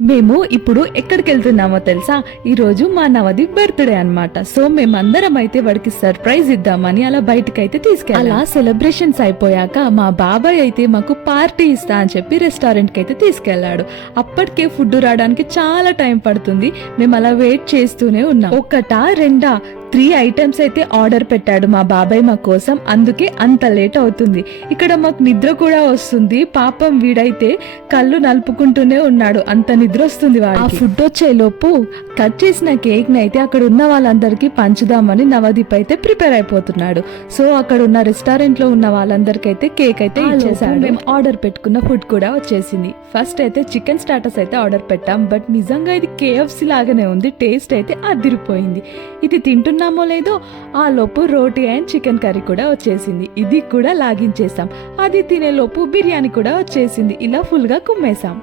మేము ఇప్పుడు ఎక్కడికి వెళ్తున్నామో తెలుసా? ఈరోజు మా నవది బర్త్డే అన్నమాట. సో మేమందరం అయితే వాడికి సర్ప్రైజ్ ఇద్దామని అలా బయటకైతే తీసుకెళ్ళాం. అలా సెలబ్రేషన్స్ అయిపోయాక మా బాబాయ్ అయితే మాకు పార్టీ ఇస్తా అని చెప్పి రెస్టారెంట్ కి అయితే తీసుకెళ్లాడు. అప్పటికే ఫుడ్ రావడానికి చాలా టైం పడుతుంది. మేము అలా వెయిట్ చేస్తూనే ఉన్నాం. ఒకటా రెండా 3 ఐటమ్స్ అయితే ఆర్డర్ పెట్టాడు మా బాబాయ్ మా కోసం. అందుకే అంత లేట్ అవుతుంది. ఇక్కడ మాకు నిద్ర కూడా వస్తుంది. పాపం వీడైతే కళ్ళు నలుపుకుంటూనే ఉన్నాడు, అంత నిద్ర వస్తుంది వాడికి. ఆ ఫుడ్ వచ్చే లోపు కట్ చేసిన కేక్ ని అయితే అక్కడ ఉన్న వాళ్ళందరికీ పంచుదామని నవదీప్ అయితే ప్రిపేర్ అయిపోతున్నాడు. సో అక్కడ ఉన్న రెస్టారెంట్ లో ఉన్న వాళ్ళందరికీ అయితే కేక్ అయితే ఇచ్చేసాడు. మేము ఆర్డర్ పెట్టుకున్న ఫుడ్ కూడా వచ్చేసింది. ఫస్ట్ అయితే చికెన్ స్టార్టర్స్ అయితే ఆర్డర్ పెట్టాం. బట్ నిజంగా ఇది KFC లాగానే ఉంది. టేస్ట్ అయితే అదిరిపోయింది. ఇది తింటున్నామో లేదో ఆ లోపు రోటీ అండ్ చికెన్ కర్రీ కూడా వచ్చేసింది. ఇది కూడా లాగించేసాం. అది తినే లోపు బిర్యానీ కూడా వచ్చేసింది. ఇలా ఫుల్ గా కుమ్మేసాం.